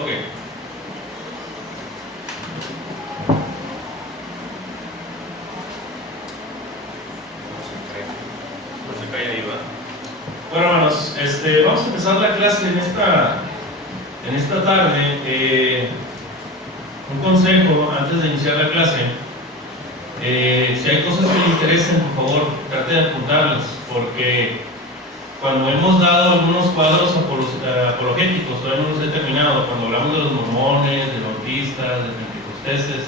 Ok. No se cae ahí, ¿va? Bueno, hermanos, vamos a empezar la clase en esta tarde. Un consejo antes de iniciar la clase. Si hay cosas que le interesen, por favor, trate de apuntarlas, porque cuando hemos dado algunos cuadros apologéticos, todavía no los he terminado, cuando hablamos de los mormones, de bautistas, de pentecosteses,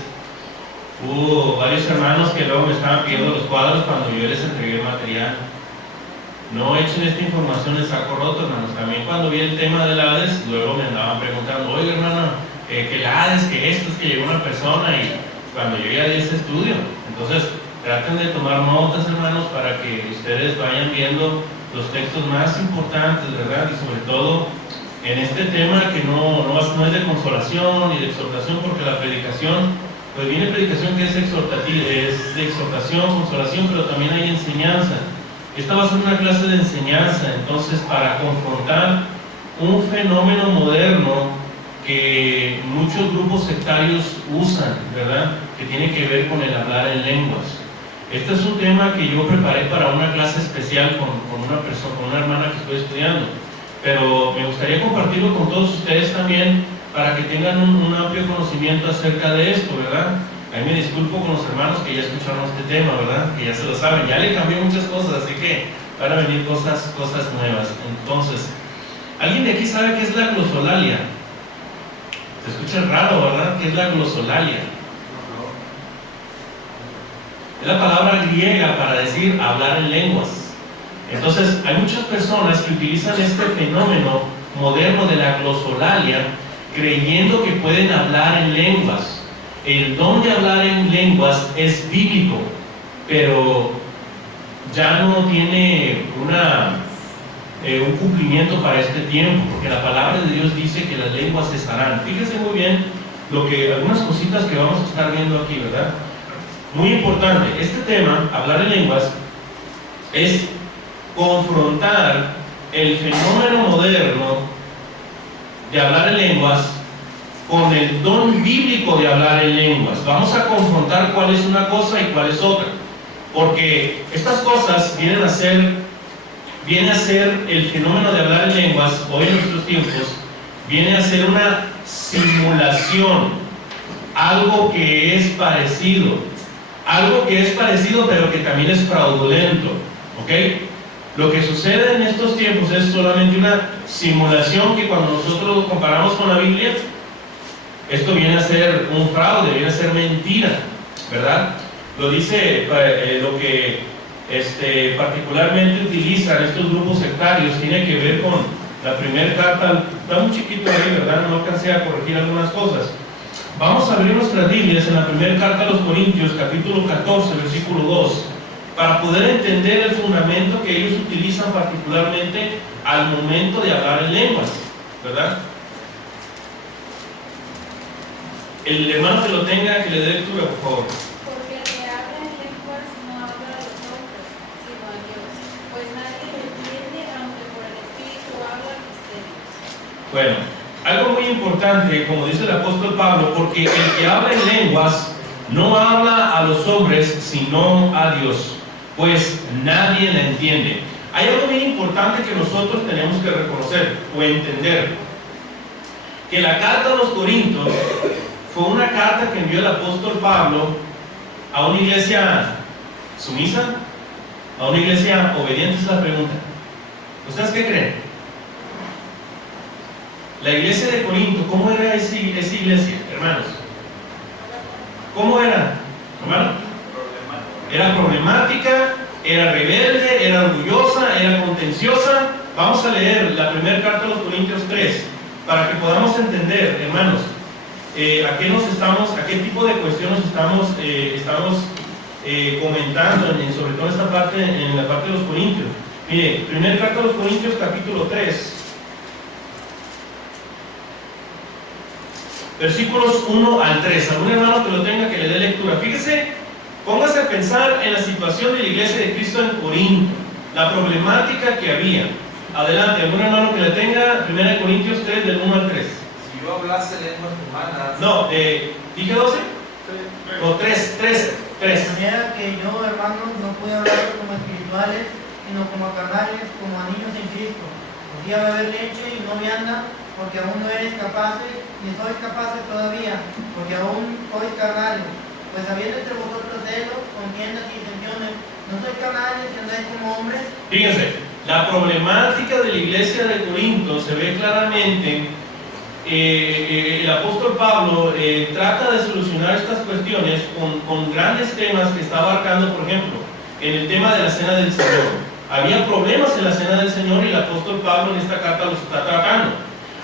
hubo varios hermanos que luego me estaban pidiendo los cuadros cuando yo les entregué el material. No echen esta información de saco roto, hermanos. También cuando vi el tema del Hades, luego me andaban preguntando, oye hermano, que el Hades, que esto, es que llegó una persona, y cuando yo ya di ese estudio. Entonces, traten de tomar notas, hermanos, para que ustedes vayan viendo los textos más importantes, ¿verdad? Y sobre todo en este tema que no es de consolación ni de exhortación, porque la predicación, pues viene predicación que es exhortativa, es de exhortación, consolación, pero también hay enseñanza. Esta va a ser una clase de enseñanza, entonces, para confrontar un fenómeno moderno que muchos grupos sectarios usan, ¿verdad? Que tiene que ver con el hablar en lenguas. Este es un tema que yo preparé para una clase especial con una hermana que estoy estudiando, pero me gustaría compartirlo con todos ustedes también para que tengan un amplio conocimiento acerca de esto, ¿verdad? Ahí me disculpo con los hermanos que ya escucharon este tema, ¿verdad? Que ya se lo saben, ya le cambié muchas cosas, así que van a venir cosas nuevas. Entonces, ¿alguien de aquí sabe qué es la glosolalia? Se escucha raro, ¿verdad? ¿Qué es la glosolalia? Es la palabra griega para decir hablar en lenguas. Entonces, hay muchas personas que utilizan este fenómeno moderno de la glosolalia creyendo que pueden hablar en lenguas. El don de hablar en lenguas es bíblico, pero ya no tiene un cumplimiento para este tiempo, porque la palabra de Dios dice que las lenguas cesarán. Fíjense muy bien algunas cositas que vamos a estar viendo aquí, ¿verdad? Muy importante, este tema, hablar en lenguas, es confrontar el fenómeno moderno de hablar en lenguas con el don bíblico de hablar en lenguas. Vamos a confrontar cuál es una cosa y cuál es otra, porque estas cosas viene a ser el fenómeno de hablar en lenguas, hoy en nuestros tiempos, viene a ser una simulación, algo que es parecido, pero que también es fraudulento, ¿ok? Lo que sucede en estos tiempos es solamente una simulación que cuando nosotros lo comparamos con la Biblia, esto viene a ser un fraude, viene a ser mentira, ¿verdad? Lo dice lo que particularmente utilizan estos grupos sectarios, tiene que ver con la primera carta, está muy chiquito ahí, ¿verdad? No alcancé a corregir algunas cosas. Vamos a abrir nuestras Biblias en la primera carta a los Corintios, capítulo 14, versículo 2, para poder entender el fundamento que ellos utilizan particularmente al momento de hablar en lenguas, ¿verdad? El hermano que lo tenga, que le dé lectura, por favor. Porque el que habla en lenguas no habla a los hombres, sino a Dios, pues nadie le entiende, aunque por el Espíritu habla misterios. Bueno, algo muy importante, como dice el apóstol Pablo, porque el que habla en lenguas no habla a los hombres, sino a Dios, pues nadie le entiende. Hay algo muy importante que nosotros tenemos que reconocer o entender, que la carta a los Corintios fue una carta que envió el apóstol Pablo a una iglesia sumisa, a una iglesia obediente. Es la pregunta. ¿Ustedes qué creen? La iglesia de Corinto, ¿cómo era esa iglesia, hermanos? ¿Cómo era, hermano? Era problemática, era rebelde, era orgullosa, era contenciosa. Vamos a leer la primera carta de los Corintios 3 para que podamos entender, hermanos, a qué tipo de cuestiones estamos comentando, sobre todo en la parte de los Corintios. Mire, primera carta de los Corintios, capítulo 3, versículos 1 al 3. Algún hermano que lo tenga, que le dé lectura. Fíjese, póngase a pensar en la situación de la iglesia de Cristo en Corinto, la problemática que había. Adelante, algún hermano que le tenga, 1 Corintios 3, del 1 al 3. si yo hablase lenguas humanas. No, dije 12 o 3. De manera que yo, hermanos, no pude hablar como espirituales, sino como carnales, como a niños en Cristo. Podía beber leche y no vianda, porque aún no eres capaces, ni sois capaces todavía, porque aún sois carnales. Pues habiendo entre vosotros celos, contiendas y disensiones, no sois carnales y andáis como hombres. Fíjense, la problemática de la iglesia de Corinto se ve claramente. El apóstol Pablo trata de solucionar estas cuestiones con grandes temas que está abarcando, por ejemplo, en el tema de la cena del Señor. Había problemas en la cena del Señor y el apóstol Pablo en esta carta los está tratando.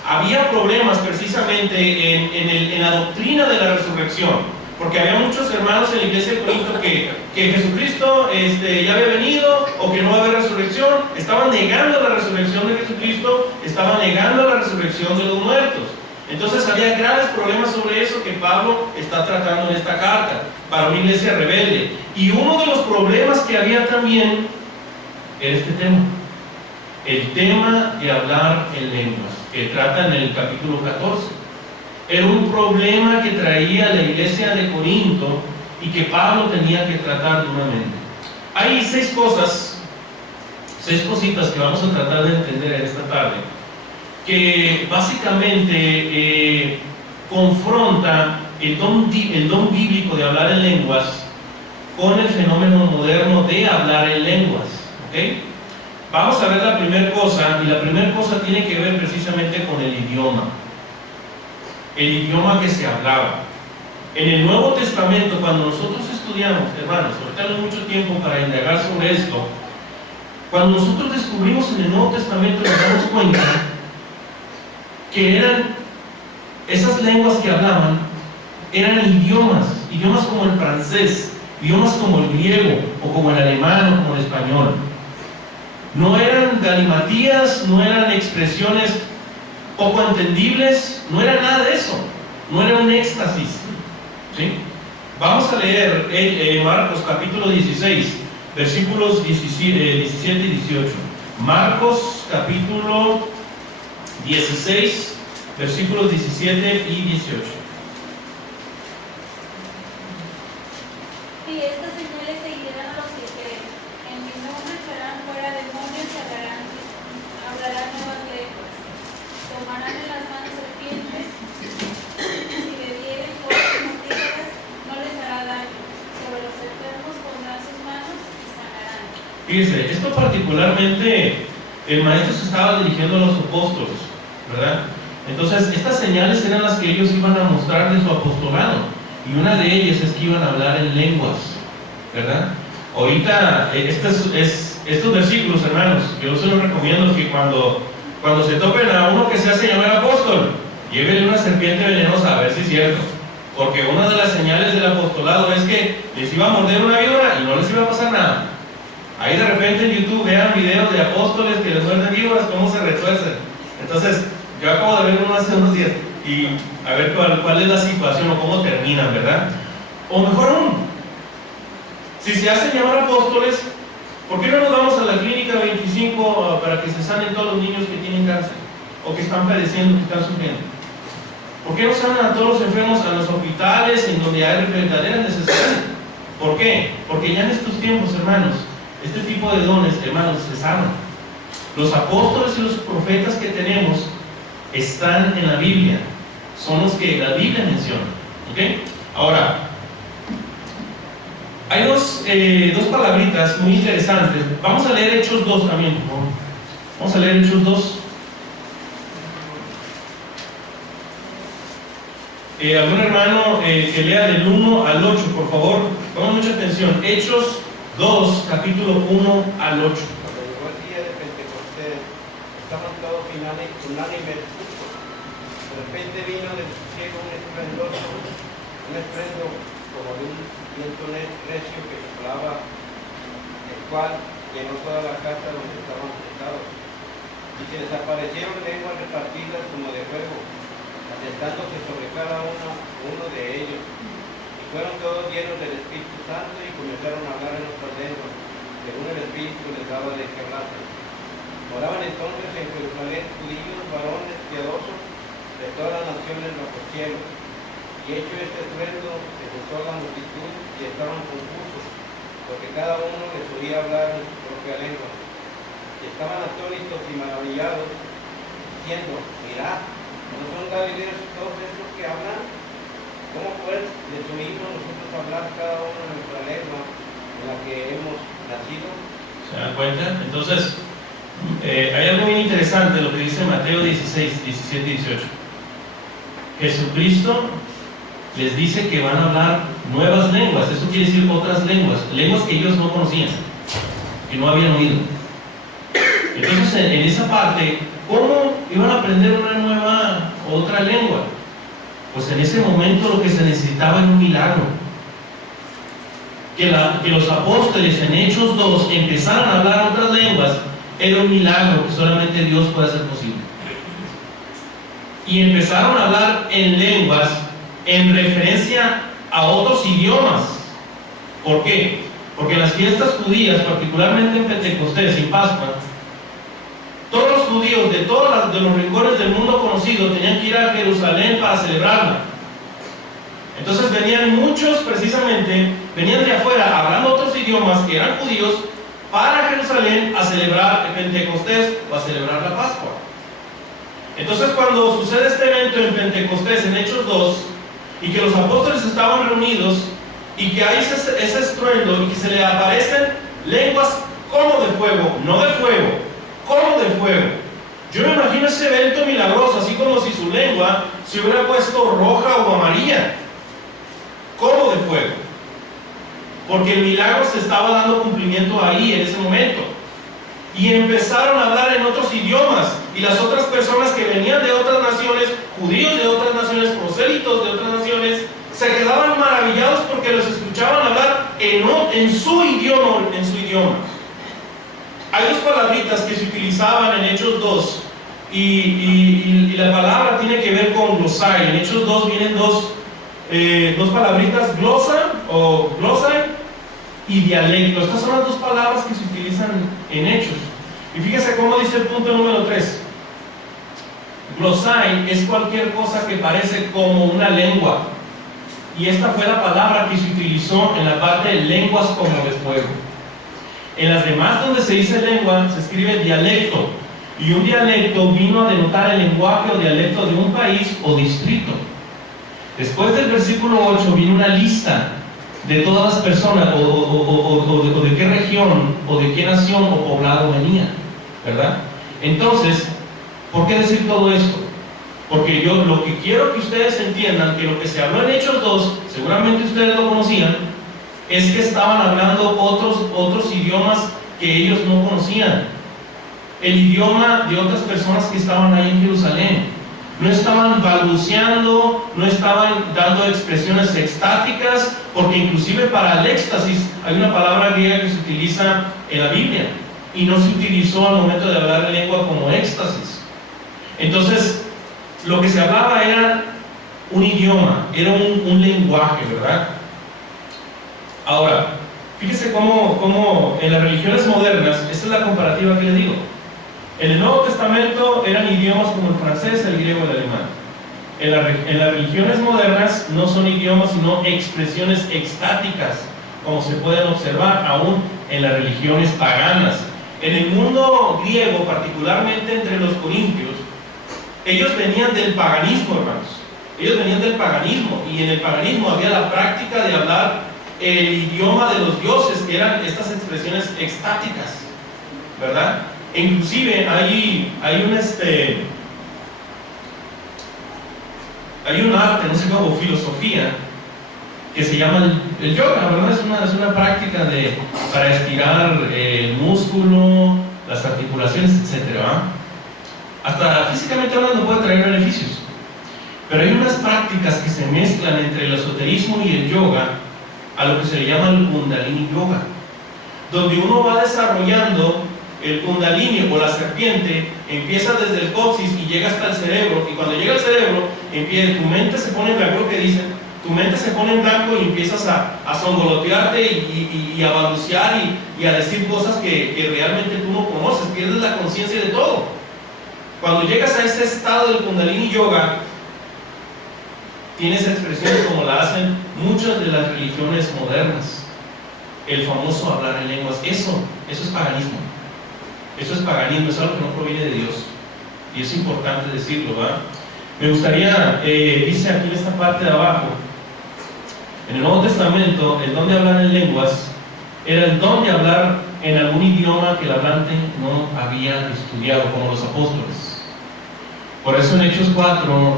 Había problemas precisamente en la doctrina de la resurrección, porque había muchos hermanos en la iglesia de Corinto que Jesucristo ya había venido o que no va a haber resurrección. Estaban negando la resurrección de Jesucristo, estaban negando la resurrección de los muertos. Entonces había graves problemas sobre eso que Pablo está tratando en esta carta para una iglesia rebelde. Y uno de los problemas que había también era este tema, el tema de hablar en lenguas, que trata en el capítulo 14. Era un problema que traía la iglesia de Corinto y que Pablo tenía que tratar duramente. Hay 6 cositas que vamos a tratar de entender en esta tarde, que básicamente confronta el don bíblico de hablar en lenguas con el fenómeno moderno de hablar en lenguas. ¿Okay? Vamos a ver la primera cosa, y la primera cosa tiene que ver precisamente con el idioma que se hablaba. En el Nuevo Testamento, cuando nosotros estudiamos, hermanos, ahorita no hay mucho tiempo para indagar sobre esto, cuando nosotros descubrimos en el Nuevo Testamento nos damos cuenta que eran esas lenguas que hablaban, eran idiomas como el francés, idiomas como el griego, o como el alemán, o como el español. No eran galimatías, no eran expresiones poco entendibles, no era nada de eso, no era un éxtasis. ¿Sí? Vamos a leer Marcos capítulo 16, versículos 17 y 18. Marcos capítulo 16, versículos 17 y 18. Y estas señales seguirán a los que creen. En mi nombre echarán fuera demonios y hablarán nuevas lenguas. Tomarán en las manos serpientes, si bebieren cosas mortíferas, no les hará daño. Sobre los enfermos pondrán sus manos y sanarán. Fíjense, esto particularmente el maestro se estaba dirigiendo a los apóstoles, ¿verdad? Entonces, estas señales eran las que ellos iban a mostrar de su apostolado, y una de ellas es que iban a hablar en lenguas, ¿verdad? Ahorita, estos versículos, hermanos, yo se los recomiendo que cuando se topen a uno que se hace llamar apóstol, llévenle una serpiente venenosa, a ver si es cierto, porque una de las señales del apostolado es que les iba a morder una víbora y no les iba a pasar nada. Ahí de repente en YouTube vean videos de apóstoles que les muerden víboras, cómo se retuercen. Entonces, yo acabo de ver uno hace unos días y a ver cuál es la situación o cómo terminan, ¿verdad? O mejor aún, si se hacen llamar apóstoles, ¿por qué no nos vamos a la clínica 25 para que se sanen todos los niños que tienen cáncer o que están padeciendo, que están sufriendo? ¿Por qué no sanan a todos los enfermos a los hospitales en donde hay verdadera necesidad? ¿Por qué? Porque ya en estos tiempos, hermanos, este tipo de dones, hermanos, se sanan. Los apóstoles y los profetas que tenemos están en la Biblia, son los que la Biblia menciona. ¿Okay? Ahora, hay dos palabritas muy interesantes. Vamos a leer Hechos 2 también, por favor. Vamos a leer Hechos 2. ¿Algún hermano que lea del 1 al 8, por favor? Pongan mucha atención. Hechos 2, capítulo 1 al 8. Cuando llegó el día de Pentecostés, estaban todos unánimes juntos. De repente vino del cielo un estruendo como de un viento recio que soplaba, el cual llenó toda la casa donde estaban sentados. Y se les aparecieron lenguas repartidas como de fuego, asentándose sobre cada uno de ellos. Y fueron todos llenos del Espíritu Santo y comenzaron a hablar en otras lenguas, según el Espíritu les daba de que hablasen. Moraban entonces en Jerusalén judíos, varones piadosos de todas las naciones naciones bajo el cielo. Y hecho este estruendo, se juntó la multitud y estaban confusos, porque cada uno les oía hablar en su propia lengua. Y estaban atónitos y maravillados, diciendo: mirad, ¿no son galileos todos estos que hablan? ¿Cómo pues les oímos nosotros hablar cada uno en nuestra lengua en la que hemos nacido? ¿Se dan cuenta? Entonces, hay algo muy interesante lo que dice Mateo 16, 17 y 18. Jesucristo les dice que van a hablar nuevas lenguas, eso quiere decir otras lenguas, lenguas que ellos no conocían, que no habían oído. Entonces, en esa parte, ¿cómo iban a aprender una nueva, otra lengua? Pues en ese momento lo que se necesitaba era un milagro. Que los apóstoles en Hechos 2 empezaran a hablar otras lenguas era un milagro que solamente Dios puede hacer posible. Y empezaron a hablar en lenguas en referencia a otros idiomas. ¿Por qué? Porque en las fiestas judías, particularmente en Pentecostés y Pascua, todos los judíos de todos los rincones del mundo conocido tenían que ir a Jerusalén para celebrarla. Entonces venían muchos, precisamente, venían de afuera hablando otros idiomas que eran judíos para Jerusalén a celebrar el Pentecostés o a celebrar la Pascua. Entonces, cuando sucede este evento en Pentecostés, en Hechos 2, y que los apóstoles estaban reunidos y que hay ese estruendo y que se le aparecen lenguas como de fuego, no de fuego, como de fuego. Yo me imagino ese evento milagroso, así como si su lengua se hubiera puesto roja o amarilla, como de fuego, porque el milagro se estaba dando cumplimiento ahí en ese momento. Y empezaron a hablar en otros idiomas, y las otras personas que venían de otras naciones, judíos de otras naciones, prosélitos de otras naciones, se quedaban maravillados porque los escuchaban hablar en su idioma, Hay dos palabritas que se utilizaban en Hechos 2, y la palabra tiene que ver con glosai. En Hechos 2 vienen dos palabritas, glosa o glosai y dialecto. Estas son las dos palabras que se utilizan en Hechos. Y fíjese cómo dice el punto número 3. Glosai es cualquier cosa que parece como una lengua. Y esta fue la palabra que se utilizó en la parte de lenguas como de fuego. En las demás donde se dice lengua, se escribe dialecto. Y un dialecto vino a denotar el lenguaje o dialecto de un país o distrito. Después del versículo 8 viene una lista de todas las personas, o de qué región, o de qué nación o poblado venía, ¿verdad? Entonces, ¿por qué decir todo esto? Porque yo lo que quiero que ustedes entiendan, que lo que se habló en Hechos 2, seguramente ustedes lo conocían, es que estaban hablando otros idiomas que ellos no conocían. El idioma de otras personas que estaban ahí en Jerusalén. No estaban balbuceando, no estaban dando expresiones extáticas, porque inclusive para el éxtasis hay una palabra griega que se utiliza en la Biblia y no se utilizó al momento de hablar en lengua como éxtasis. Entonces, lo que se hablaba era un idioma, era un lenguaje, ¿verdad? Ahora, fíjese cómo en las religiones modernas, esta es la comparativa que les digo. En el Nuevo Testamento eran idiomas como el francés, el griego y el alemán. En las religiones modernas no son idiomas sino expresiones extáticas, como se pueden observar aún en las religiones paganas. En el mundo griego, particularmente entre los corintios, ellos venían del paganismo, hermanos. Ellos venían del paganismo, y en el paganismo había la práctica de hablar el idioma de los dioses, que eran estas expresiones extáticas, ¿verdad? E inclusive hay un arte, no sé cómo, filosofía, que se llama el yoga, ¿verdad? Es una práctica para estirar el músculo, las articulaciones, etc. Hasta físicamente hablando puede traer beneficios. Pero hay unas prácticas que se mezclan entre el esoterismo y el yoga, a lo que se le llama el Kundalini Yoga, donde uno va desarrollando el Kundalini o la serpiente, empieza desde el coxis y llega hasta el cerebro, y cuando llega al cerebro, tu mente se pone en blanco, que dicen, tu mente se pone en blanco y empiezas a songolotearte y a balbucear y a decir cosas que realmente tú no conoces, pierdes la conciencia de todo. Cuando llegas a ese estado del Kundalini Yoga, tienes expresiones como la hacen muchas de las religiones modernas. El famoso hablar en lenguas, eso es paganismo. Eso es paganismo, es algo que no proviene de Dios. Y es importante decirlo, ¿verdad? Me gustaría, dice aquí en esta parte de abajo, en el Nuevo Testamento, el don de hablar en lenguas era el don de hablar en algún idioma que el hablante no había estudiado, como los apóstoles. Por eso en Hechos 4,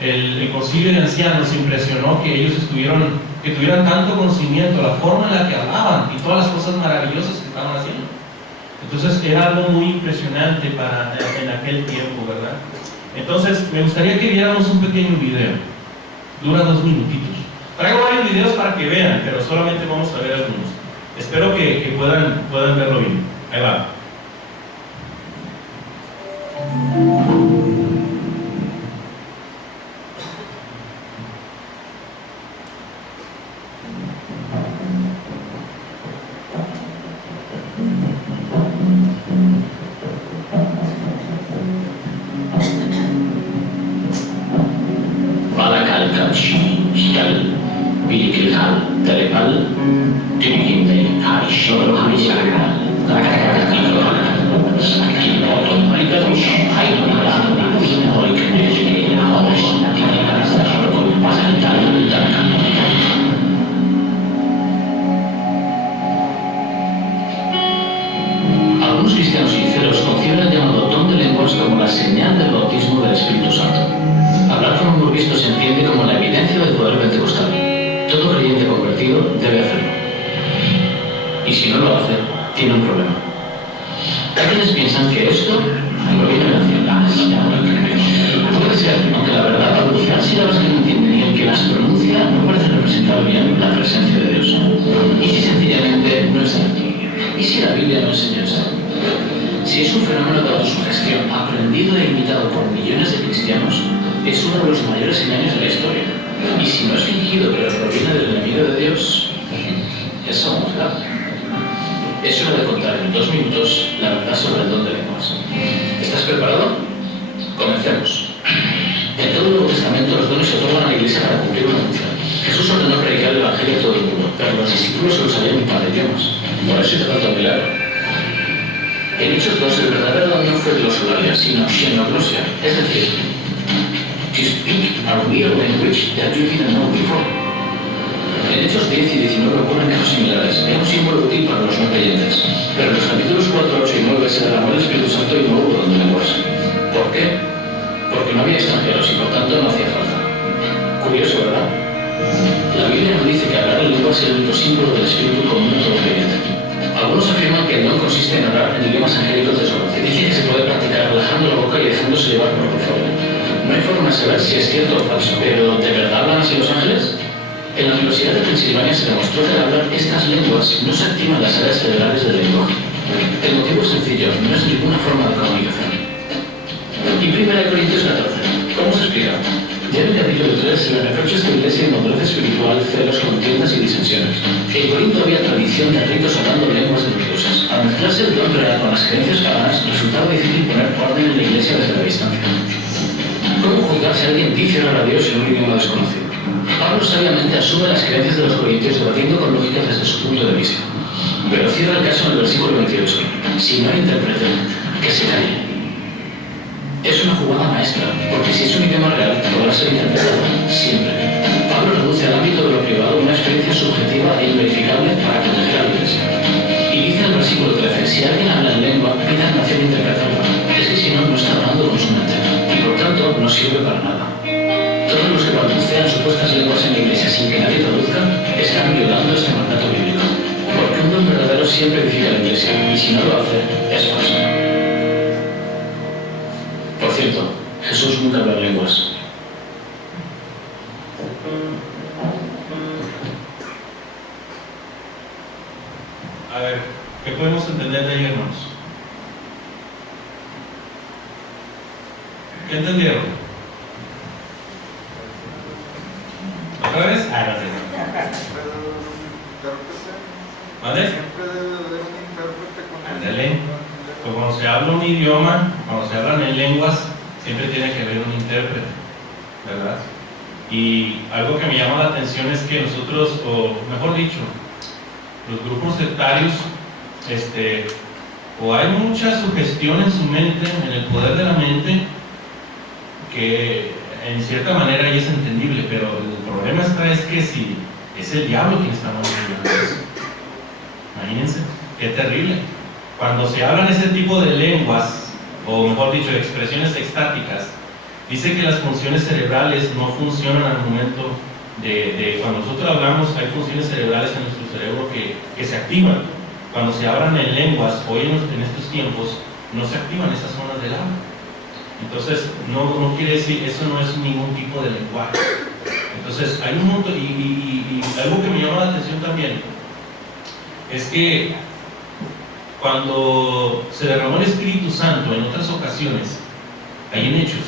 el concilio de ancianos impresionó que ellos que tuvieran tanto conocimiento, la forma en la que hablaban y todas las cosas maravillosas que estaban haciendo. Entonces era algo muy impresionante en aquel tiempo, ¿verdad? Entonces me gustaría que viéramos un pequeño video. Dura 2 minutitos. Traigo varios videos para que vean, pero solamente vamos a ver algunos. Espero que puedan verlo bien. Ahí va. Algunos cristianos sinceros conciben el llamado don de lenguas como la señal del bautismo del Espíritu Santo. Hablar, como hemos visto, se entiende como la evidencia del poder pentecostal. Todo creyente convertido debe hacerlo. Y si no lo hace, tiene un problema. Hay quienes piensan que esto proviene de la ciencia. Puede ser, aunque la verdad, al pronunciar sílabas que no entienden y el que las pronuncia, no parece representar bien la presencia de Dios. ¿Y si sencillamente no está aquí? ¿Y si la Biblia no enseña esto? Si es un fenómeno de autosugestión aprendido e imitado por millones de cristianos, es uno de los mayores engaños de la historia. Y si no es fingido pero proviene del enemigo de Dios, es aún más grave. Es hora de contar en 2 minutos la verdad sobre el don de lenguas. ¿Estás preparado? Comencemos. En todo el Nuevo Testamento los dones se otorgan a la Iglesia para cumplir una función. Jesús ordenó predicar el Evangelio a todo el mundo, pero los discípulos solo sabían un par de idiomas. Por eso hizo falta un milagro. En Hechos 2 el verdadero don no fue glosolalia, sino xenoglosia, es decir, to speak a real language that you didn't know before. En Hechos 10 y 19 ocurren casos similares. Era un símbolo útil para los no creyentes, pero en los capítulos 4, 8 y 9 se derramó el Espíritu Santo y no hubo don de lenguas. ¿Por qué? Porque no había extranjeros y por tanto no hacía falta. Curioso, ¿verdad? La Biblia nos dice que hablar en lenguas es el único símbolo del Espíritu común a todo creyente. Algunos afirman que el don consiste en hablar en idiomas angélicos desconocidos. Dicen que se puede practicar relajando la boca y dejándose llevar por el fuego. No hay forma de saber si es cierto o falso, pero ¿de verdad hablan así los ángeles? En la Universidad de Pensilvania se demostró que al hablar estas lenguas no se activan las áreas cerebrales del lenguaje. El motivo es sencillo, no es ninguna forma de comunicación. Y 1 Corintios 14, ¿cómo se explica? Ya en el capítulo 3 se le reprocha a esta iglesia inmadurez espiritual, celos, contiendas y disensiones. En Corinto había tradición de ritos hablando lenguas deliciosas. Al mezclarse el don real con las creencias paganas, resultaba difícil poner orden en la iglesia desde la distancia. ¿Cómo juzgar si alguien dice orar a Dios en un idioma desconocido? Pablo sabiamente asume las creencias de los corintios debatiendo con lógica desde su punto de vista. Pero cierra el caso en el versículo 28. Si no interpreten, que se callen. Es una jugada maestra, porque si es un idioma real, podrá ser interpretado siempre. Pablo reduce al ámbito de lo privado una experiencia subjetiva e inverificable para proteger a la iglesia. Y dice en el versículo 13, si alguien habla en lengua, pida a la nación interpretarla. Es que si no, no está hablando con su mente, y por tanto no sirve para nada. Todos los que balbucean supuestas lenguas en la iglesia sin que nadie traduzca, están violando este mandato bíblico. Porque un don verdadero siempre edifica la iglesia, y si no lo hace, es falso. Por cierto, Jesús nunca habló en lenguas. A ver, ¿qué podemos entender de ahí, hermanos? ¿Qué entendieron? ¿Otra vez? Ah, gracias. ¿Vale? Siempre debe haber un intérprete con Ándale. Pues cuando se habla un idioma, cuando se hablan en lenguas, siempre tiene que haber un intérprete, ¿verdad? Y algo que me llama la atención es que nosotros, o mejor dicho, los grupos sectarios, o hay mucha sugestión en su mente, en el poder de la mente, que en cierta manera ya es entendible, pero el problema es que si es el diablo quien está manipulando eso. Imagínense, qué terrible. Cuando se hablan ese tipo de lenguas, o mejor dicho, de expresiones extáticas, dice que las funciones cerebrales no funcionan al momento de cuando nosotros hablamos, hay funciones cerebrales en nuestro cerebro que se activan. Cuando se hablan en lenguas, hoy en estos tiempos, no se activan esas zonas del habla. Entonces, no quiere decir, eso no es ningún tipo de lenguaje. Entonces, hay un montón, y algo que me llama la atención también, es que cuando se derramó el Espíritu Santo en otras ocasiones, hay en Hechos,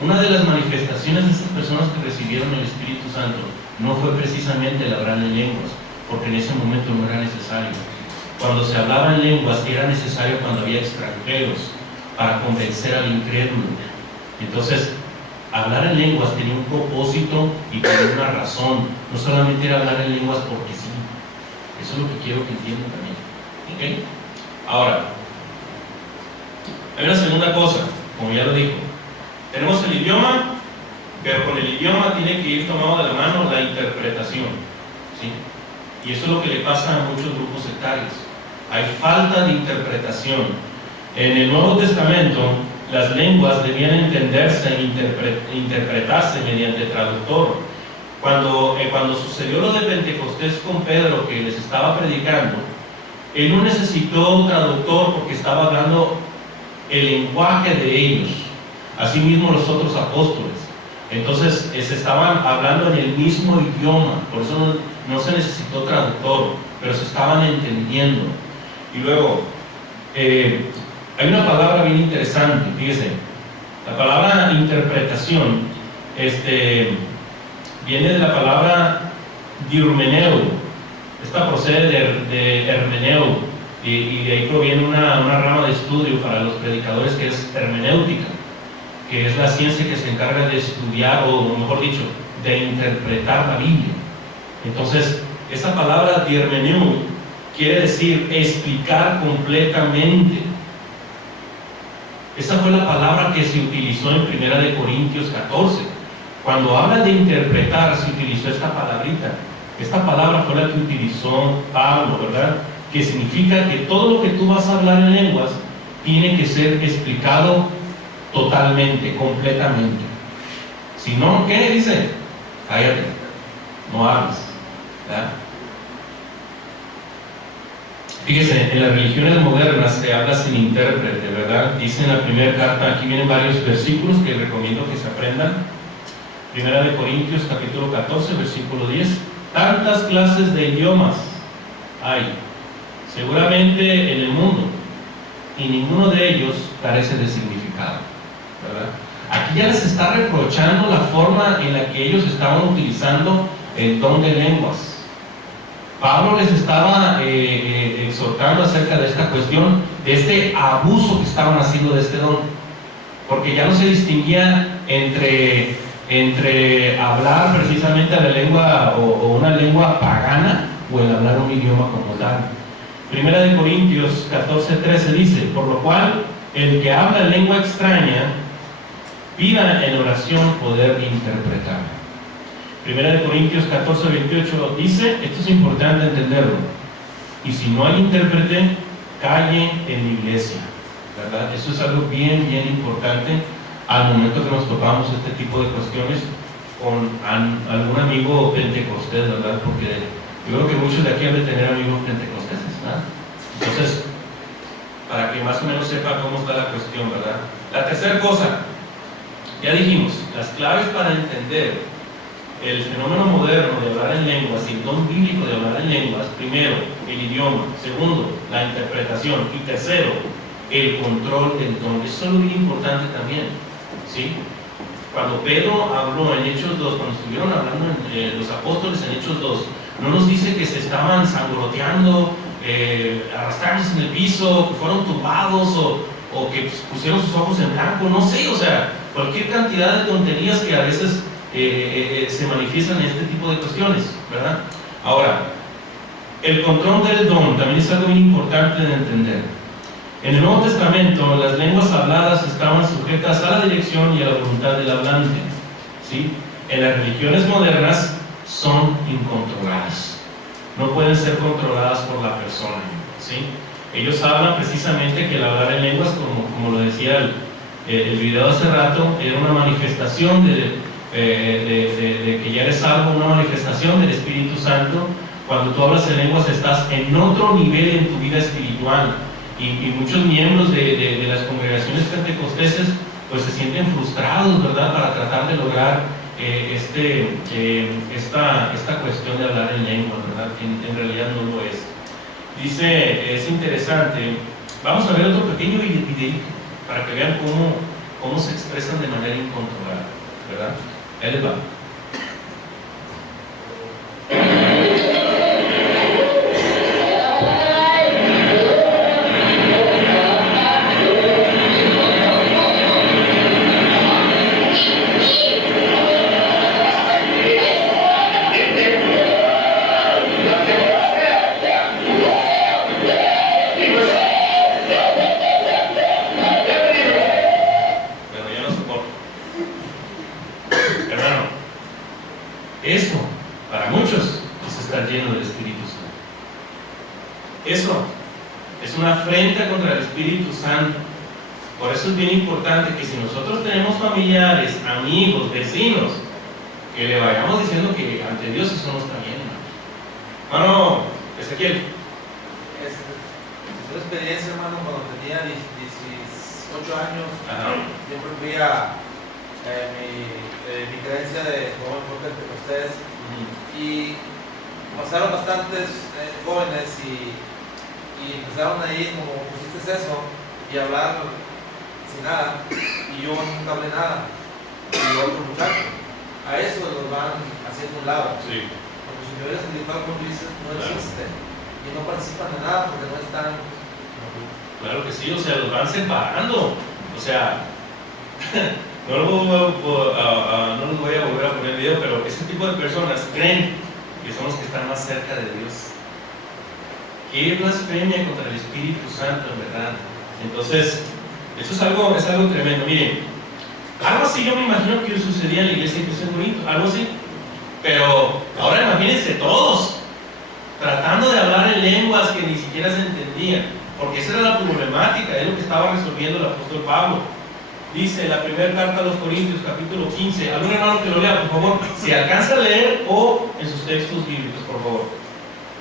una de las manifestaciones de estas personas que recibieron el Espíritu Santo no fue precisamente el hablar en lenguas, porque en ese momento no era necesario. Cuando se hablaba en lenguas era necesario cuando había extranjeros para convencer al incrédulo. Entonces, hablar en lenguas tenía un propósito y tenía una razón. No solamente era hablar en lenguas porque sí. Eso es lo que quiero que entiendan también. ¿Ok? Ahora, hay una segunda cosa, como ya lo dijo. Tenemos el idioma, pero con el idioma tiene que ir tomado de la mano la interpretación. ¿Sí? Y eso es lo que le pasa a muchos grupos sectarios. Hay falta de interpretación. En el Nuevo Testamento, las lenguas debían entenderse e interpretarse mediante traductor. Cuando sucedió lo de Pentecostés con Pedro, que les estaba predicando, él no necesitó traductor porque estaba hablando el lenguaje de ellos. Asimismo los otros apóstoles. Entonces se estaban hablando en el mismo idioma, por eso no se necesitó traductor, pero se estaban entendiendo. Y luego, hay una palabra bien interesante, fíjese, la palabra interpretación viene de la palabra diurmeneo. Esta procede de hermeneo, y de ahí proviene una rama de estudio para los predicadores que es hermenéutica, que es la ciencia que se encarga de estudiar, o mejor dicho, de interpretar la Biblia. Entonces, esa palabra diurmeneo quiere decir explicar completamente. Esa fue la palabra que se utilizó en 1 Corintios 14. Cuando habla de interpretar, se utilizó esta palabrita. Esta palabra fue la que utilizó Pablo, ¿verdad? Que significa que todo lo que tú vas a hablar en lenguas tiene que ser explicado totalmente, completamente. Si no, ¿qué dice? Cállate, no hables, ¿verdad? Fíjese, en las religiones modernas se habla sin intérprete, ¿verdad? Dice en la primera carta, aquí vienen varios versículos que recomiendo que se aprendan. 1 Corintios capítulo 14, versículo 10. Tantas clases de idiomas hay, seguramente en el mundo, y ninguno de ellos carece de significado, ¿verdad? Aquí ya les está reprochando la forma en la que ellos estaban utilizando el don de lenguas. Pablo les estaba exhortando acerca de esta cuestión, de este abuso que estaban haciendo de este don, porque ya no se distinguía entre hablar precisamente la lengua o una lengua pagana o el hablar un idioma como tal. 1 Corintios 14:13 dice: por lo cual el que habla lengua extraña pida en oración poder interpretar. 1 Corintios 14:28 dice, esto es importante entenderlo: y si no hay intérprete, calle en la iglesia, ¿verdad? Eso es algo bien importante al momento que nos topamos este tipo de cuestiones con algún amigo pentecostés, ¿verdad? Porque yo creo que muchos de aquí han de tener amigos pentecosteses, ¿verdad? Entonces, para que más o menos sepa cómo está la cuestión, ¿verdad? La tercera cosa, ya dijimos, las claves para entender el fenómeno moderno de hablar en lenguas y el don bíblico de hablar en lenguas: primero, el idioma; segundo, la interpretación; y tercero, el control del don. Eso es algo bien importante también, ¿sí? Cuando Pedro habló en Hechos 2, cuando estuvieron hablando los apóstoles en Hechos 2, no nos dice que se estaban sangoloteando, arrastrándose en el piso, que fueron tumbados, o que pusieron sus ojos en blanco, no sé, o sea, cualquier cantidad de tonterías que a veces se manifiestan en este tipo de cuestiones, ¿verdad? Ahora, el control del don también es algo muy importante de entender. En el Nuevo Testamento, las lenguas habladas estaban sujetas a la dirección y a la voluntad del hablante, ¿sí? En las religiones modernas son incontroladas, no pueden ser controladas por la persona, ¿sí? Ellos hablan precisamente que el hablar en lenguas, como lo decía el video hace rato, era una manifestación de que ya eres salvo, una manifestación del Espíritu Santo. Cuando tú hablas en lenguas estás en otro nivel en tu vida espiritual, y muchos miembros de las congregaciones pentecosteses pues se sienten frustrados, ¿verdad?, para tratar de lograr esta cuestión de hablar en lenguas, ¿verdad? En realidad no lo es. Dice, es interesante, vamos a ver otro pequeño videito para que vean cómo se expresan de manera incontrolada, ¿verdad? Ahí les va. Eso, para muchos, es estar lleno del Espíritu Santo. Eso es una afrenta contra el Espíritu Santo. Por eso es bien importante que si nosotros tenemos familiares, amigos, vecinos, que le vayamos diciendo que ante Dios eso no está bien, hermano. Ezequiel. Es una experiencia, hermano, cuando tenía 18 años. Siempre fui a mi creencia de joven pentecostés, y pasaron bastantes jóvenes y empezaron ahí como pusiste eso y hablar sin nada, y yo nunca hablé nada, y otro muchacho a eso los van haciendo un lado. Sí. Porque los señores espirituales, como dices, no existen y no participan de nada porque no están. Claro que sí, o sea, los van separando, o sea no los voy a volver a poner el video, pero ese tipo de personas creen que son los que están más cerca de Dios. Qué blasfemia contra el Espíritu Santo, en verdad. Entonces, eso es algo tremendo. Miren, algo así yo me imagino que sucedía en la iglesia de Cristo en Corinto, algo así. Pero ahora imagínense todos tratando de hablar en lenguas que ni siquiera se entendían, porque esa era la problemática, es lo que estaba resolviendo el apóstol Pablo. Dice la primera carta a los Corintios, capítulo 15. Algún hermano que lo lea, por favor, si alcanza a leer, o en sus textos bíblicos, por favor.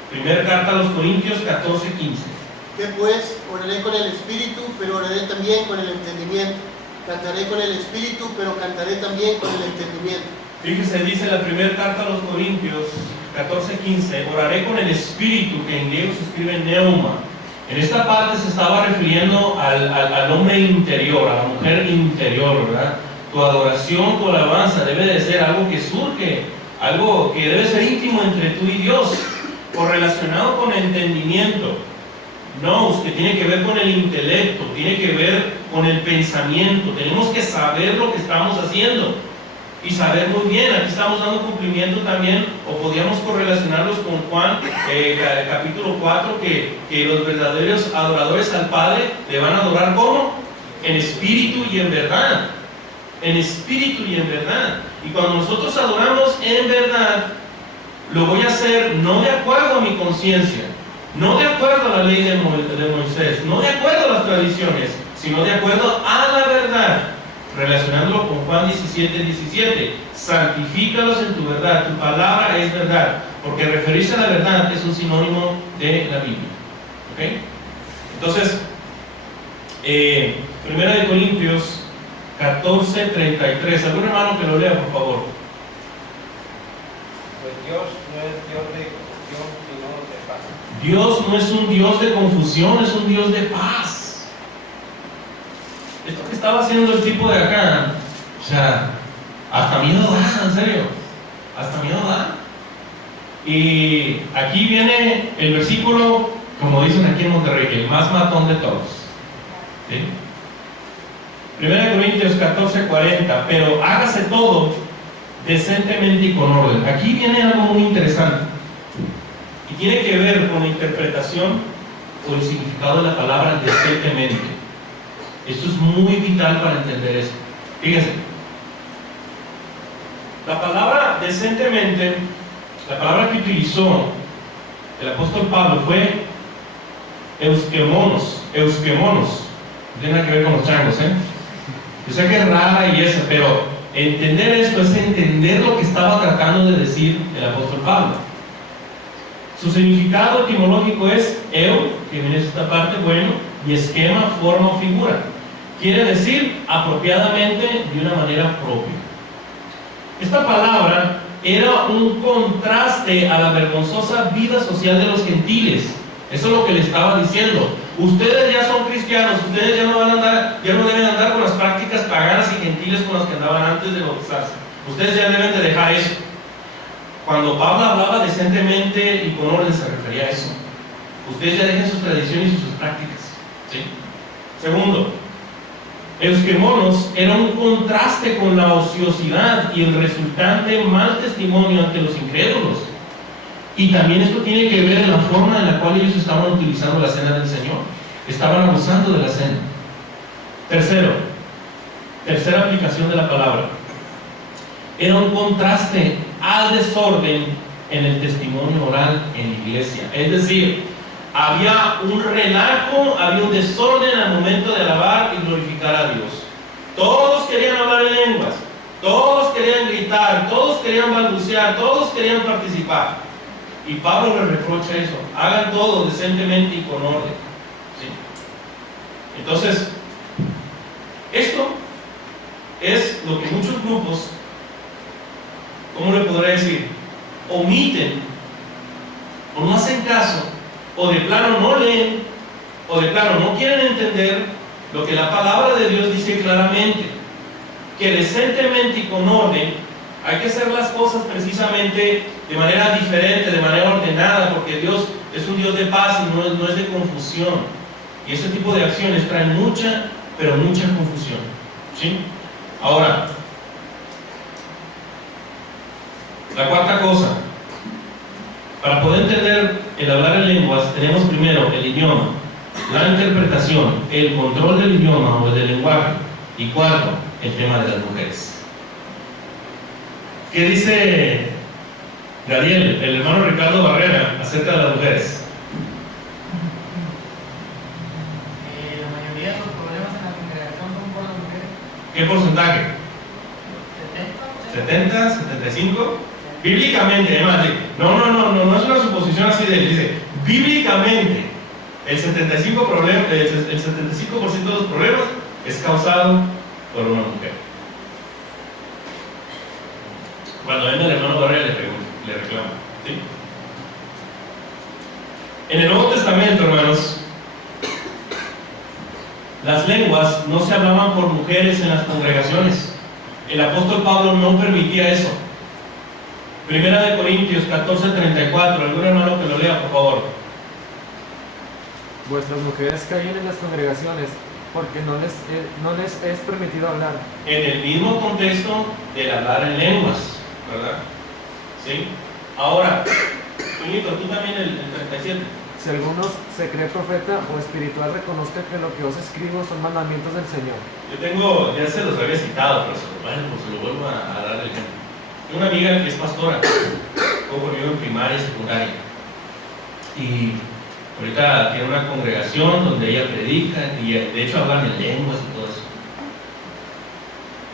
Primera carta a los Corintios, 14, 15. Que pues, oraré con el espíritu, pero oraré también con el entendimiento. Cantaré con el espíritu, pero cantaré también con el entendimiento. Fíjese, dice la primera carta a los Corintios, 14, 15. Oraré con el espíritu, que en griego se escribe neuma. En esta parte se estaba refiriendo al hombre interior, a la mujer interior, ¿verdad? Tu adoración, tu alabanza debe de ser algo que surge, algo que debe ser íntimo entre tú y Dios, correlacionado con entendimiento. No, que tiene que ver con el intelecto, tiene que ver con el pensamiento. Tenemos que saber lo que estamos haciendo y saber muy bien. Aquí estamos dando cumplimiento también, o podríamos correlacionarlos con Juan capítulo 4, que los verdaderos adoradores al Padre le van a adorar ¿cómo? En espíritu y en verdad. En espíritu y en verdad. Y cuando nosotros adoramos en verdad, lo voy a hacer no de acuerdo a mi conciencia, no de acuerdo a la ley de Moisés, no de acuerdo a las tradiciones, sino de acuerdo a la verdad. Relacionándolo con Juan 17, 17. Santifícalos en tu verdad, tu palabra es verdad, porque referirse a la verdad es un sinónimo de la Biblia. ¿Ok? Entonces, Primera de Corintios 14, 33. ¿Algún hermano que lo lea, por favor? Pues Dios no es Dios de confusión, sino de paz. Dios no es un Dios de confusión, es un Dios de paz. Esto que estaba haciendo el tipo de acá, o sea, hasta miedo da, en serio, hasta miedo da. Y aquí viene el versículo, como dicen aquí en Monterrey, el más matón de todos. ¿Sí? 1 Corintios 14:40, pero hágase todo decentemente y con orden. Aquí viene algo muy interesante y tiene que ver con la interpretación o el significado de la palabra decentemente. Esto es muy vital para entender esto. Fíjense, la palabra decentemente, la palabra que utilizó el apóstol Pablo fue euskemonos. No tiene nada que ver con los changos, ¿eh? Yo sé que es rara y eso, pero entender esto es entender lo que estaba tratando de decir el apóstol Pablo. Su significado etimológico es eu, que viene de esta parte, bueno, y esquema, forma o figura. Quiere decir apropiadamente, de una manera propia. Esta palabra era un contraste a la vergonzosa vida social de los gentiles. Eso es lo que le estaba diciendo. Ustedes ya son cristianos, ustedes ya no deben andar con las prácticas paganas y gentiles con las que andaban antes de bautizarse. Ustedes ya deben de dejar eso. Cuando Pablo hablaba decentemente y con orden, se refería a eso. Ustedes ya dejen sus tradiciones y sus prácticas, ¿sí? Segundo, euskemonos era un contraste con la ociosidad y el resultante mal testimonio ante los incrédulos. Y también esto tiene que ver en la forma en la cual ellos estaban utilizando la cena del Señor. Estaban abusando de la cena. Tercera aplicación de la palabra. Era un contraste al desorden en el testimonio oral en la iglesia. Es decir, había un relajo, había un desorden al momento de alabar y glorificar a Dios. Todos querían hablar en lenguas, todos querían gritar, todos querían balbucear, todos querían participar. Y Pablo les reprocha eso: hagan todo decentemente y con orden, ¿sí? Entonces, esto es lo que muchos grupos, ¿cómo le podré decir?, omiten, o no hacen caso, o de plano no leen, o de plano no quieren entender lo que la palabra de Dios dice claramente: que decentemente y con orden hay que hacer las cosas precisamente de manera diferente, de manera ordenada, porque Dios es un Dios de paz y no es de confusión. Y ese tipo de acciones traen mucha, pero mucha confusión, ¿sí? Ahora, la cuarta cosa: para poder entender el hablar en lenguas, tenemos primero el idioma, la interpretación, el control del idioma o del lenguaje, y cuarto, el tema de las mujeres. ¿Qué dice Gabriel, el hermano Ricardo Barrera, acerca de las mujeres? La mayoría de los problemas en la congregación son por las mujeres. ¿Qué porcentaje? 70%. ¿70? ¿75? Bíblicamente, además, no es una suposición así de, dice, bíblicamente, el 75% de los problemas es causado por una mujer. Cuando venga el hermano Barrera le reclama, ¿sí? En el Nuevo Testamento, hermanos, las lenguas no se hablaban por mujeres en las congregaciones. El apóstol Pablo no permitía eso. 1 Corintios 14:34, algún hermano que lo lea, por favor. Vuestras mujeres callen en las congregaciones, porque no les es permitido hablar. En el mismo contexto del hablar en lenguas, ¿verdad? ¿Sí? Ahora, Toñito, tú también el 37. Si alguno se cree profeta o espiritual, reconozca que lo que os escribo son mandamientos del Señor. Yo tengo, ya se los había citado, pero se lo vuelvo a dar el ejemplo. Tengo una amiga que es pastora, fue conmigo en primaria y secundaria. Y ahorita tiene una congregación donde ella predica y de hecho hablan en lenguas y todo eso.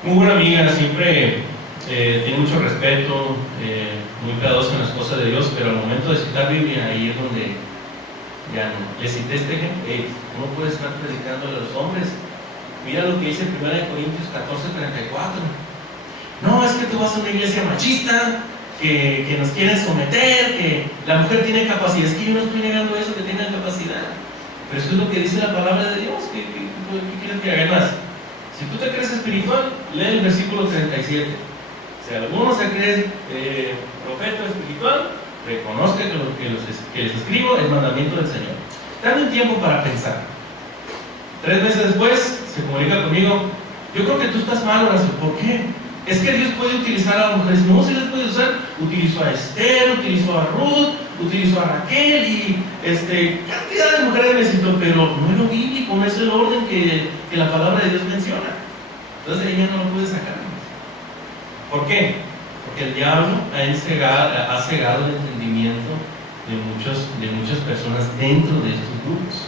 Muy buena amiga, siempre tiene mucho respeto, muy piadosa en las cosas de Dios, pero al momento de citar Biblia, ahí es donde ya no. Le cité este ejemplo: ¿cómo puedes estar predicando a los hombres? Mira lo que dice 1 Corintios 14:34. No, es que tú vas a una iglesia machista, que nos quieren someter, que la mujer tiene capacidad. Es que yo no estoy negando eso, que tengan capacidad, pero eso es lo que dice la palabra de Dios. ¿Qué quieres que haga más? Si tú te crees espiritual, lee el versículo 37. Si alguno se cree profeta espiritual, reconozca que lo que les escribo es mandamiento del Señor. Dame un tiempo para pensar. 3 meses después se comunica conmigo: yo creo que tú estás mal, Horacio. ¿Por qué? Es que Dios puede utilizar a mujeres. No, se les puede usar. Utilizó a Esther, utilizó a Ruth, utilizó a Raquel y cantidad de mujeres necesitó, pero no es lo bíblico, no es el orden que la palabra de Dios menciona. Entonces ella no lo puede sacar. ¿Por qué? Porque el diablo ha cegado el entendimiento de muchas personas dentro de estos grupos.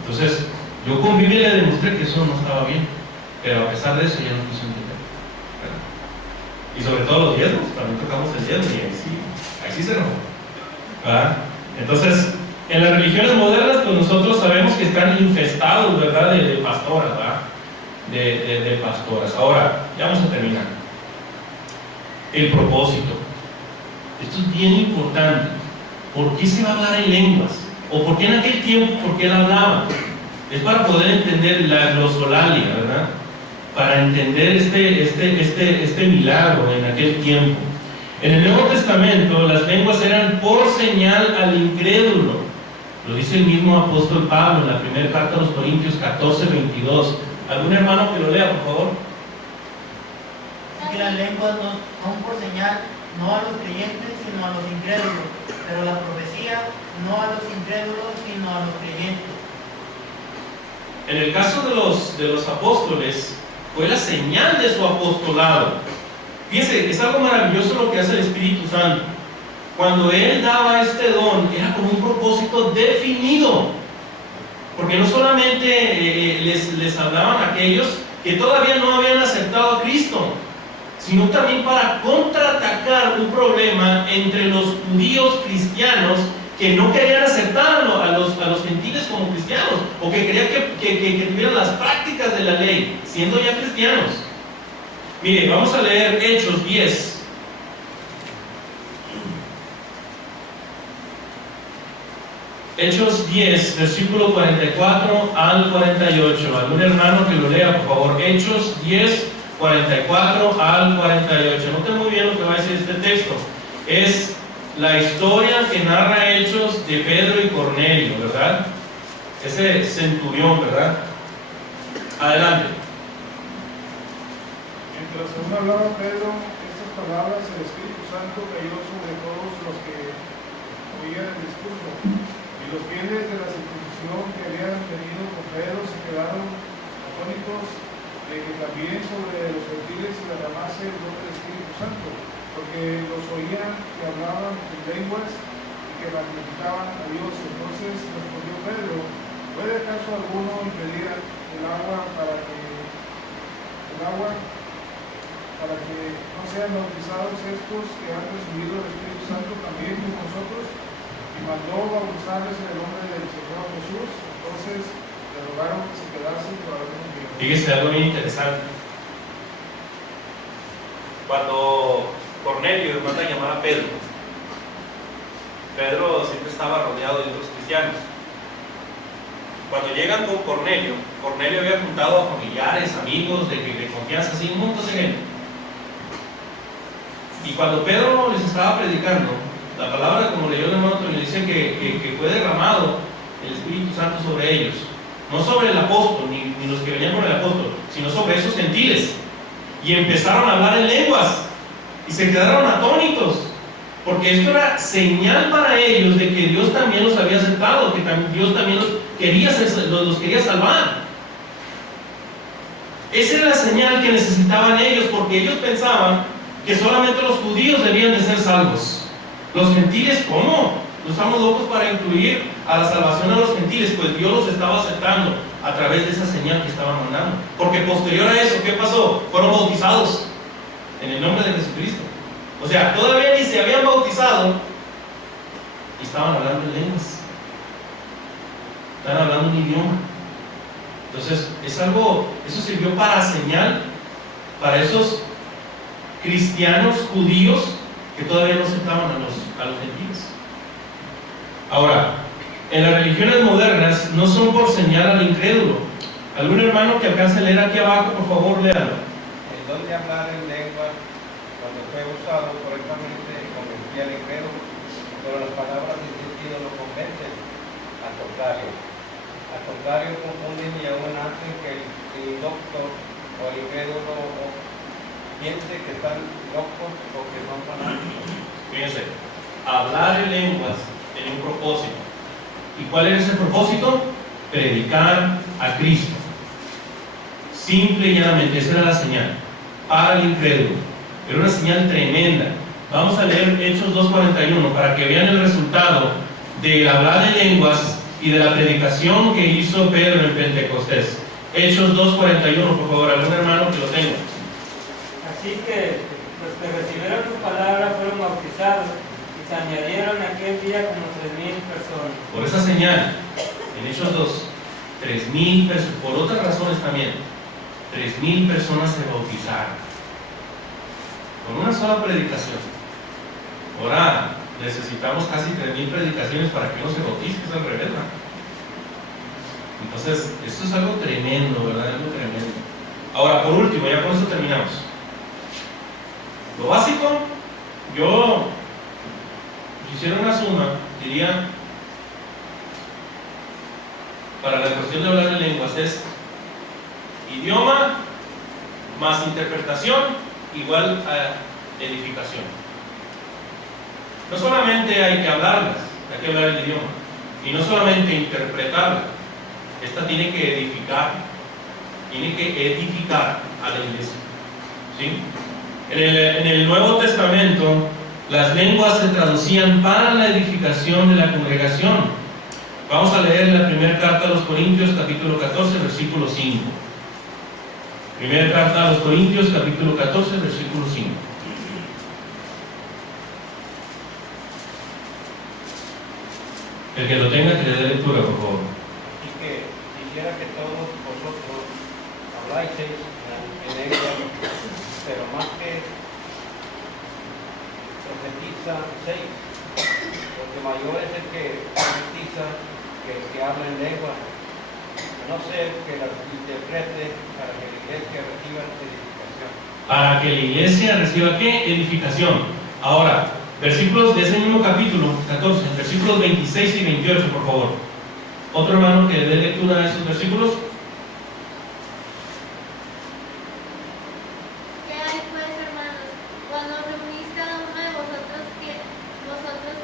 Entonces, yo con Biblia le demostré que eso no estaba bien, pero a pesar de eso ya no quiso entender. Y sobre todo los diezmos, también tocamos el diezmo y ahí sí se enojó. ¿Verdad? Entonces, en las religiones modernas, pues nosotros sabemos que están infestados, ¿verdad?, de pastoras, ¿verdad? De pastoras. Ahora, ya vamos a terminar. El propósito. Esto es bien importante. ¿Por qué se va a hablar en lenguas? ¿O por qué en aquel tiempo, por qué él hablaba? Es para poder entender la glosolalia, ¿verdad? Para entender este milagro en aquel tiempo. En el Nuevo Testamento, las lenguas eran por señal al incrédulo. Lo dice el mismo apóstol Pablo en la primera carta a los Corintios 14:22. ¿Algún hermano que lo lea, por favor? Que las lenguas no son por señal, no a los creyentes, sino a los incrédulos. Pero la profecía, no a los incrédulos, sino a los creyentes. En el caso de los apóstoles, fue la señal de su apostolado. Fíjense, es algo maravilloso lo que hace el Espíritu Santo. Cuando Él daba este don, era con un propósito definido. Porque no solamente les hablaban a aquellos que todavía no habían aceptado a Cristo, sino también para contraatacar un problema entre los judíos cristianos que no querían aceptarlo a los gentiles como cristianos, o que querían que tuvieran las prácticas de la ley, siendo ya cristianos. Mire, vamos a leer Hechos 10. Hechos 10, versículo 44 al 48. ¿Algún hermano que lo lea, por favor? Hechos 10, 44 al 48. Noten muy bien lo que va a decir este texto. Es la historia que narra Hechos de Pedro y Cornelio, ¿verdad? Ese centurión, ¿verdad? Adelante. Mientras aún hablaba Pedro estas palabras, el Espíritu Santo cayó sobre todos los que oían el discurso. Y los fieles de la circuncisión que habían venido con Pedro se quedaron atónitos de que también sobre los gentiles se derramase el don del Espíritu Santo, porque los oían que hablaban en lenguas y que magnificaban a Dios. Entonces respondió Pedro: ¿puede acaso alguno impedir el agua para que no sean bautizados estos que han recibido el Espíritu Santo también como nosotros? Y mandó bautizarles en el nombre del Señor Jesús. Entonces le rogaron que se quedasen por algunos días. Fíjese algo bien interesante. Cuando Cornelio manda a llamar a Pedro, Pedro siempre estaba rodeado de otros cristianos. Cuando llegan con Cornelio, Cornelio había juntado a familiares, amigos de confianza, así un montón de gente. Y cuando Pedro les estaba predicando, la palabra, como leyó el hermano Antonio, dice que fue derramado el Espíritu Santo sobre ellos. No sobre el apóstol, ni los que venían con el apóstol, sino sobre esos gentiles. Y empezaron a hablar en lenguas. Y se quedaron atónitos. Porque esto era señal para ellos de que Dios también los había aceptado, que Dios también los quería salvar. Esa era la señal que necesitaban ellos, porque ellos pensaban que solamente los judíos debían de ser salvos. Los gentiles, ¿cómo? No estamos locos para incluir a la salvación a los gentiles, pues Dios los estaba aceptando a través de esa señal que estaban mandando. Porque posterior a eso, ¿qué pasó? Fueron bautizados en el nombre de Jesucristo. O sea, todavía ni se habían bautizado y estaban hablando en lenguas. Estaban hablando un idioma. Entonces, eso sirvió para señal para esos cristianos judíos que todavía no aceptaban a los gentiles. Ahora, en las religiones modernas no son por señal al incrédulo. ¿Algún hermano que alcance a leer aquí abajo, por favor, léalo? El don de hablar en lengua, cuando fue usado correctamente, convencía al incrédulo, pero las palabras sin sentido no convencen. Al contrario, confunden y aún hacen que el indocto o incrédulo o piense que están locos o que son fanáticos. Fíjense, hablar en lenguas tiene un propósito. ¿Y cuál es ese propósito? Predicar a Cristo. Simple y llanamente, esa era la señal para el incrédulo. Era una señal tremenda. Vamos a leer Hechos 2:41 para que vean el resultado del hablar de lenguas y de la predicación que hizo Pedro en Pentecostés. Hechos 2:41, por favor, algún hermano que lo tenga. Así que los que recibieron su palabra fueron bautizados y se añadieron aquel día como 3,000 personas. Por esa señal, en Hechos 2, 3,000 personas, por otras razones también, 3,000 personas se bautizaron. Con una sola predicación. Ahora necesitamos casi 3,000 predicaciones para que uno se bautice, es al revés, ¿no? Entonces, esto es algo tremendo, ¿verdad? Algo tremendo. Ahora, por último, ya con eso terminamos. Lo básico, yo hiciera una suma, diría, para la cuestión de hablar en lenguas es idioma más interpretación igual a edificación. No solamente hay que hablarlas, hay que hablar el idioma, y no solamente interpretarla, esta tiene que edificar a la iglesia. ¿Sí? En el Nuevo Testamento, las lenguas se traducían para la edificación de la congregación. Vamos a leer la primera carta a los Corintios, capítulo 14, versículo 5. Primera carta a los Corintios, capítulo 14, versículo 5. El que lo tenga, que le dé lectura, por favor. Y que quisiera que todos vosotros habláis en lengua, pero más que profetiza 6, porque mayor es el que profetiza que el que habla en lengua, no sé que las interprete para que la iglesia reciba edificación. Para que la iglesia reciba ¿qué? Edificación. Ahora, versículos de ese mismo capítulo 14, versículos 26 y 28, por favor. Otro hermano que dé lectura a esos versículos. ¿Qué hay pues, hermanos? Cuando reunís cada uno de vosotros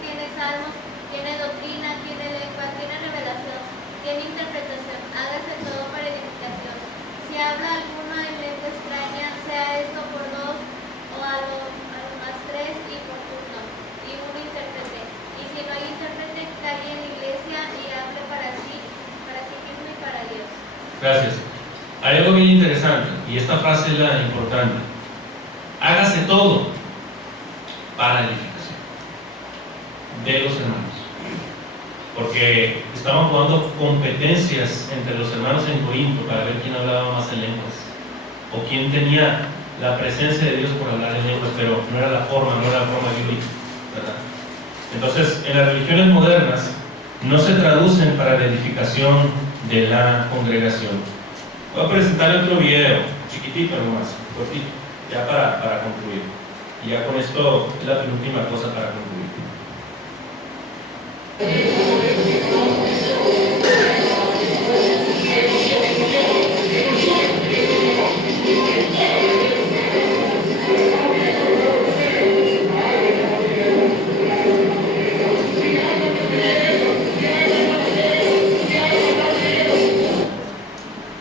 tiene salmos, tiene doctrina, tiene lengua, tiene revelación, tiene interpretación, hágase todo para edificación. Si habla alguno en lengua extraña, sea esto por dos o a lo más tres y por turno, y uno intérprete. Y si no hay intérprete, calle en la iglesia y hable para sí mismo y para Dios. Gracias. Hay algo bien interesante, y esta frase es la importante. Hágase todo para edificación de los hermanos. Porque estaban jugando competencias entre los hermanos en Corinto para ver quién hablaba más en lenguas o quién tenía la presencia de Dios por hablar en lenguas, pero no era la forma bíblica, ¿verdad? Entonces, en las religiones modernas no se traducen para la edificación de la congregación. Voy a presentar otro video, chiquitito nomás, cortito, ya para concluir. Y ya con esto es la penúltima cosa para concluir.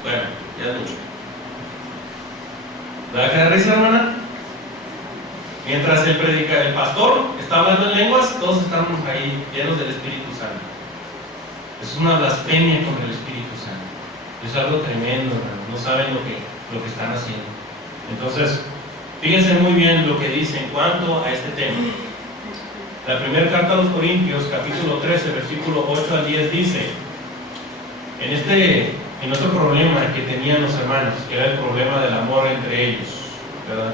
Bueno, ya es mucho. ¿Va a quedar risa, hermana? Mientras el pastor está hablando en lenguas, todos están ahí llenos del Espíritu Santo. Es una blasfemia con el Espíritu Santo. Es algo tremendo, hermano. No saben lo que están haciendo. Entonces, fíjense muy bien lo que dice en cuanto a este tema. La primera carta a los Corintios, capítulo 13, versículo 8 al 10 dice, en otro problema que tenían los hermanos, que era el problema del amor entre ellos, ¿verdad?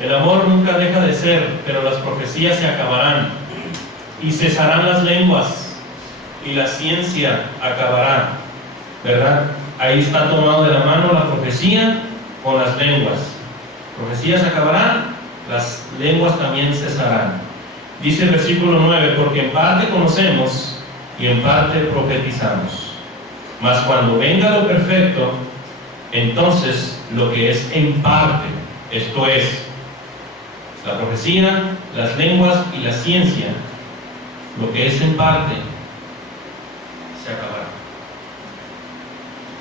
El amor nunca deja de ser, pero las profecías se acabarán, y cesarán las lenguas, y la ciencia acabará, ¿verdad? Ahí está tomado de la mano la profecía con las lenguas. Profecías acabarán, las lenguas también cesarán. Dice el versículo 9, porque en parte conocemos y en parte profetizamos. Mas cuando venga lo perfecto, entonces lo que es en parte, esto es, la profecía, las lenguas y la ciencia, lo que es en parte, se acabará.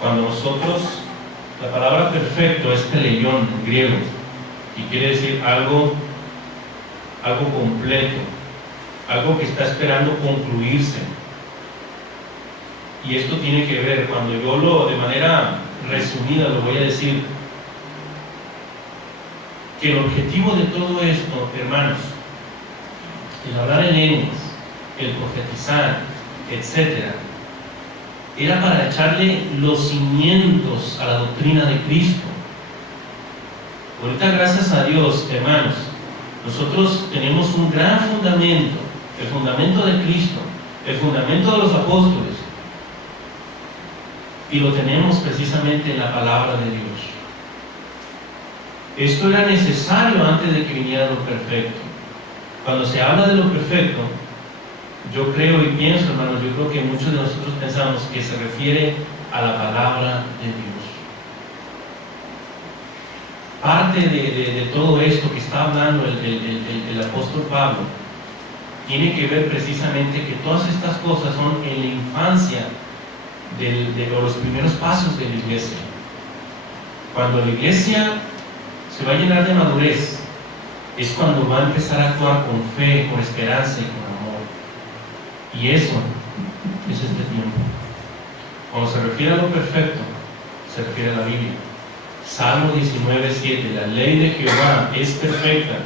Cuando nosotros, la palabra perfecto es teleion en griego, y quiere decir algo completo, algo que está esperando concluirse. Y esto tiene que ver, cuando yo de manera resumida lo voy a decir, que el objetivo de todo esto, hermanos, el hablar en lenguas, el profetizar, etc., era para echarle los cimientos a la doctrina de Cristo. Ahorita, gracias a Dios, hermanos, nosotros tenemos un gran fundamento, el fundamento de Cristo, el fundamento de los apóstoles, y lo tenemos precisamente en la palabra de Dios. Esto era necesario antes de que viniera lo perfecto. Cuando se habla de lo perfecto, yo creo y pienso, hermanos, yo creo que muchos de nosotros pensamos que se refiere a la palabra de Dios. Parte de todo esto que está hablando el apóstol Pablo tiene que ver precisamente que todas estas cosas son en la infancia de los primeros pasos de la iglesia. Cuando la iglesia se va a llenar de madurez, es cuando va a empezar a actuar con fe, con esperanza y con amor. Y eso es este tiempo. Cuando se refiere a lo perfecto, se refiere a la Biblia. Salmo 19:7, la ley de Jehová es perfecta,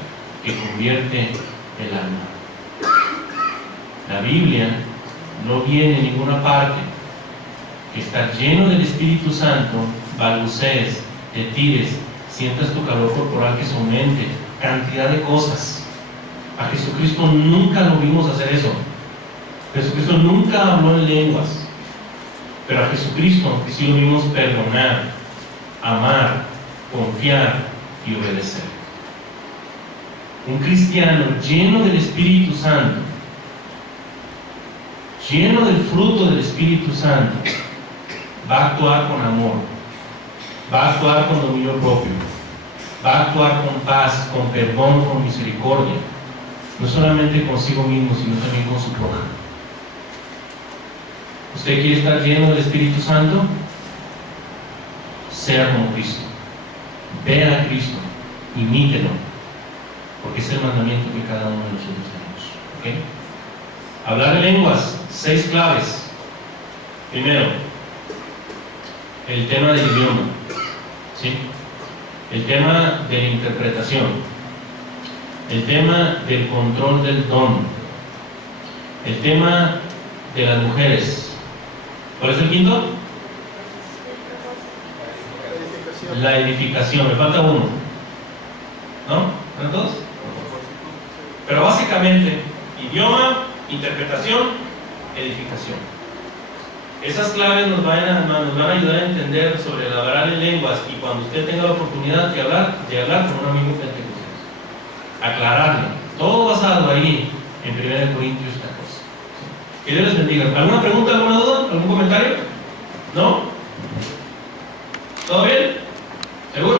que convierte el alma. La Biblia no viene en ninguna parte que está lleno del Espíritu Santo, balbucees, te tires, sientas tu calor corporal que se aumente, cantidad de cosas. A Jesucristo nunca lo vimos hacer eso. Jesucristo nunca habló en lenguas, pero a Jesucristo sí lo vimos perdonar, amar, confiar y obedecer. Un cristiano lleno del Espíritu Santo, lleno del fruto del Espíritu Santo, va a actuar con amor, va a actuar con dominio propio, va a actuar con paz, con perdón, con misericordia, no solamente consigo mismo, sino también con su prójimo. ¿Usted quiere estar lleno del Espíritu Santo? Sea como Cristo, vea a Cristo, imítelo, porque es el mandamiento que cada uno de nosotros tenemos. ¿Okay? Hablar en lenguas, 6 claves. Primero, el tema del idioma, ¿sí? El tema de la interpretación, el tema del control del don, el tema de las mujeres. ¿Cuál es el quinto? La edificación. Me falta uno, ¿no? ¿Están todos? Pero básicamente, idioma, interpretación, edificación. Esas claves nos van a ayudar a entender sobre el hablar en lenguas, y cuando usted tenga la oportunidad de hablar con un amigo pentecostés, aclararle, todo basado ahí en 1 Corintios 14. Que Dios les bendiga. ¿Alguna pregunta, alguna duda, algún comentario? ¿No? ¿Todo bien? ¿Seguro?